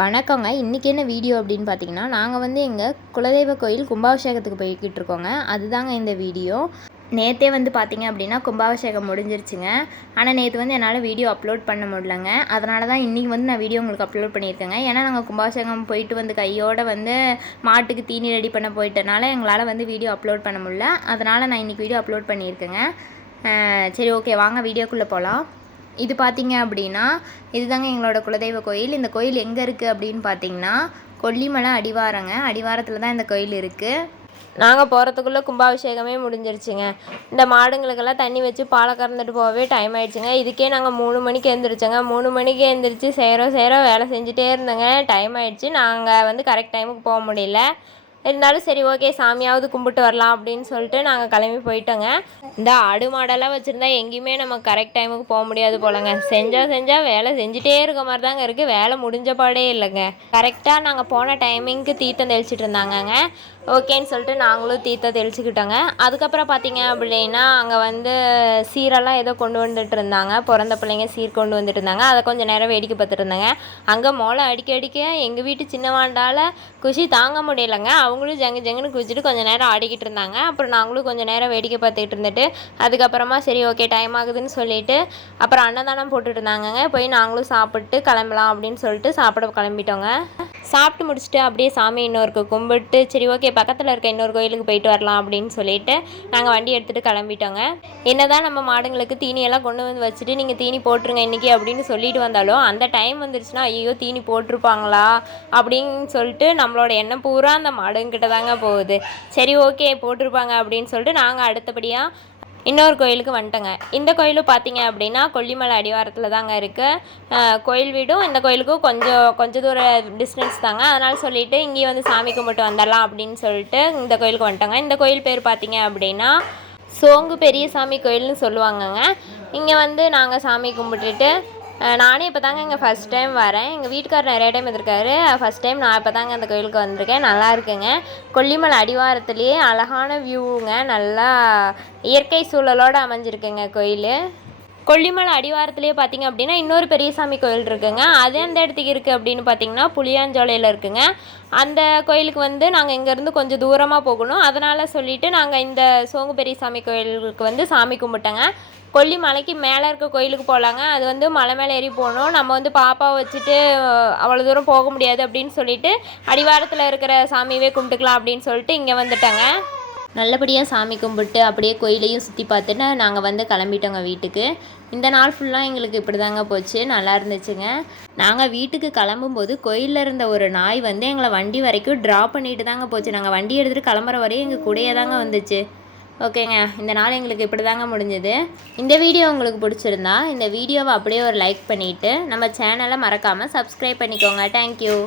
வணக்கங்க. இன்றைக்கி என்ன வீடியோ அப்படின்னு பார்த்தீங்கன்னா, நாங்கள் வந்து எங்கள் குலதெய்வ கோயில் கும்பாபிஷேகத்துக்கு போய்கிட்டு இருக்கோங்க. அதுதாங்க இந்த வீடியோ. நேற்றே வந்து பார்த்தீங்க அப்படின்னா கும்பாபிஷேகம் முடிஞ்சிருச்சுங்க. ஆனால் நேற்று வந்து என்னால் வீடியோ அப்லோட் பண்ண முடியலங்க. அதனால தான் இன்றைக்கி வந்து நான் வீடியோ உங்களுக்கு அப்லோட் பண்ணியிருக்கேங்க. ஏன்னா நாங்கள் கும்பாபிஷேகம் போயிட்டு வந்து கையோடு வந்து மாட்டுக்கு தீனி ரெடி பண்ண போயிட்டனால எங்களால் வந்து வீடியோ அப்லோட் பண்ண முடியல. அதனால் நான் இன்றைக்கி வீடியோ அப்லோட் பண்ணியிருக்கேங்க. சரி, ஓகே, வாங்க வீடியோக்குள்ளே போகலாம். இது பார்த்தீங்க அப்படின்னா இதுதாங்க எங்களோட குலதெய்வ கோயில். இந்த கோயில் எங்கே இருக்குது அப்படின்னு பார்த்தீங்கன்னா கொல்லிமலை அடிவாரங்க. அடிவாரத்தில் தான் இந்த கோயில் இருக்குது. நாங்கள் போகிறதுக்குள்ளே கும்பாபிஷேகமே முடிஞ்சிருச்சுங்க. இந்த மாடுங்களுக்கெல்லாம் தண்ணி வச்சு பாலை கறந்துட்டு போகவே டைம் ஆகிடுச்சுங்க. இதுக்கே நாங்கள் 3 மணிக்கு எழுந்திரிச்சோங்க. 3 மணிக்கு எழுந்திரிச்சு செய்கிறோம் வேலை செஞ்சுட்டே இருந்தேங்க. டைம் ஆகிடுச்சு. நாங்கள் வந்து கரெக்ட் டைமுக்கு போக முடியல. இருந்தாலும் சரி, ஓகே, சாமியாவது கும்பிட்டு வரலாம் அப்படின்னு சொல்லிட்டு நாங்கள் கிளம்பி போயிட்டோங்க. இந்த ஆடு மாடெல்லாம் வச்சுருந்தா எங்கேயுமே நம்ம கரெக்ட் டைமுக்கு போக முடியாது போலங்க. செஞ்சால் வேலை செஞ்சுட்டே இருக்க மாதிரி தாங்க இருக்குது. வேலை முடிஞ்ச பாடே இல்லைங்க. கரெக்டாக நாங்கள் போன டைமிங்க்கு தீர்த்தம் தெளிச்சிட்டு இருந்தாங்கங்க. ஓகேன்னு சொல்லிட்டு நாங்களும் தீர்த்தம் தெளிச்சுக்கிட்டோங்க. அதுக்கப்புறம் பார்த்தீங்க அப்படின்னா அங்கே வந்து சீரெல்லாம் ஏதோ கொண்டு வந்துட்டு இருந்தாங்க. பிறந்த பிள்ளைங்க சீர் கொண்டு வந்துட்டு இருந்தாங்க. அதை கொஞ்சம் நேரம் வேடிக்கை பார்த்துட்டு இருந்தாங்க. அங்கே மோளை அடிக்க எங்கள் வீட்டு சின்னவாண்டால் குஷி தாங்க முடியலைங்க. அவங்களும் ஜங்குன்னு குதிச்சுட்டு கொஞ்சம் நேரம் ஆடிக்கிட்டு இருந்தாங்க. அப்புறம் நாங்களும் கொஞ்சம் நேரம் வேடிக்கை பார்த்துக்கிட்டு இருந்துட்டு அதுக்கப்புறமா சரி, ஓகே, டைம் ஆகுதுன்னு சொல்லிட்டு அப்புறம் அன்னதானம் போட்டுட்டு இருந்தாங்கங்க. போய் நாங்களும் சாப்பிட்டு கிளம்பலாம் அப்படின்னு சொல்லிட்டு சாப்பிட கிளம்பிட்டோங்க. சாப்பிட்டு முடிச்சுட்டு அப்படியே சாமி இன்னொருக்கு கும்பிட்டு சரி, ஓகே, பக்கத்தில் இருக்க இன்னொரு கோயிலுக்கு போயிட்டு வரலாம் அப்படின்னு சொல்லிட்டு நாங்கள் வண்டி எடுத்துகிட்டு கிளம்பிட்டோங்க. என்னதான் நம்ம மாடுங்களுக்கு தீனியெல்லாம் கொண்டு வந்து வச்சுட்டு நீங்கள் தீனி போட்டுருங்க இன்றைக்கி அப்படின்னு சொல்லிட்டு வந்தாலும் அந்த டைம் வந்துருச்சுன்னா ஐயோ தீனி போட்டிருப்பாங்களா அப்படின்னு சொல்லிட்டு நம்மளோட எண்ணம் பூரா அந்த மாடுங்கிட்ட தாங்க போகுது. சரி, ஓகே, போட்டிருப்பாங்க அப்படின்னு சொல்லிட்டு நாங்கள் அடுத்தபடியாக இன்னொரு கோயிலுக்கு வந்துட்டோங்க. இந்த கோயிலும் பார்த்தீங்க அப்படின்னா கொல்லிமலை அடிவாரத்தில் தாங்க இருக்குது. கோயில் வீடும் இந்த கோயிலுக்கும் கொஞ்சம் தூர டிஸ்டன்ஸ் தாங்க. அதனால் சொல்லிவிட்டு இங்கேயும் வந்து சாமி கும்பிட்டு வந்துடலாம் அப்படின்னு சொல்லிட்டு இந்த கோயிலுக்கு வந்துட்டோங்க. இந்த கோயில் பேர் பார்த்தீங்க அப்படின்னா சோங்கு பெரியசாமி கோயில்னு சொல்லுவாங்கங்க. இங்கே வந்து நாங்கள் சாமி கும்பிட்டுட்டு நானே இப்போ தாங்க இங்கே ஃபஸ்ட் டைம் வரேன். எங்கள் வீட்டுக்காரர் நிறைய டைம் வந்திருக்காரு. ஃபஸ்ட் டைம் நான் இப்போ தாங்க அந்த கோயிலுக்கு வந்திருக்கேன். நல்லா இருக்குங்க. கொல்லிமலை அடிவாரத்துலேயே அழகான வியூங்க. நல்லா இயற்கை சூழலோடு அமைஞ்சிருக்குங்க கோயில். கொல்லிமலை அடிவாரத்துலேயே பார்த்திங்க அப்படின்னா இன்னொரு பெரியசாமி கோயில் இருக்குங்க. அது எந்த இடத்துக்கு இருக்குது அப்படின்னு பார்த்திங்கன்னா புளியாஞ்சோலையில் இருக்குங்க. அந்த கோயிலுக்கு வந்து நாங்கள் இங்கேருந்து கொஞ்சம் தூரமாக போகணும். அதனால் சொல்லிவிட்டு நாங்கள் இந்த சோங்கு பெரியசாமி கோயிலுக்கு வந்து சாமி கும்பிட்டோங்க. கொல்லிமலைக்கு மேலே இருக்க கோயிலுக்கு போகலாங்க. அது வந்து மலை மேலே ஏறி போகணும். நம்ம வந்து பாப்பாவை வச்சுட்டு அவ்வளோ தூரம் போக முடியாது அப்படின்னு சொல்லிட்டு அடிவாரத்தில் இருக்கிற சாமியவே கும்பிட்டுக்கலாம் அப்படின்னு சொல்லிட்டு இங்கே வந்துட்டாங்க. நல்லபடியாக சாமி கும்பிட்டு அப்படியே கோயிலையும் சுற்றி பார்த்துட்டு நாங்கள் வந்து கிளம்பிட்டோங்க வீட்டுக்கு. இந்த நாள் ஃபுல்லாக எங்களுக்கு இப்படி தாங்க போச்சு. நல்லா இருந்துச்சுங்க. நாங்கள் வீட்டுக்கு கிளம்பும்போது கோயிலில் இருந்த ஒரு நாய் வந்து எங்களை வண்டி வரைக்கும் ட்ராப் பண்ணிட்டு தாங்க போச்சு. நாங்கள் வண்டி எடுத்துகிட்டு கிளம்புற வரையும் எங்கள் கூடயே தாங்க வந்துச்சு. ஓகேங்க, இந்த நாள் எங்களுக்கு இப்படி தாங்க முடிஞ்சது. இந்த வீடியோ உங்களுக்கு பிடிச்சிருந்தா இந்த வீடியோவை அப்படியே ஒரு லைக் பண்ணிவிட்டு நம்ம சேனலை மறக்காமல் சப்ஸ்கிரைப் பண்ணிக்கோங்க. தேங்க்யூ.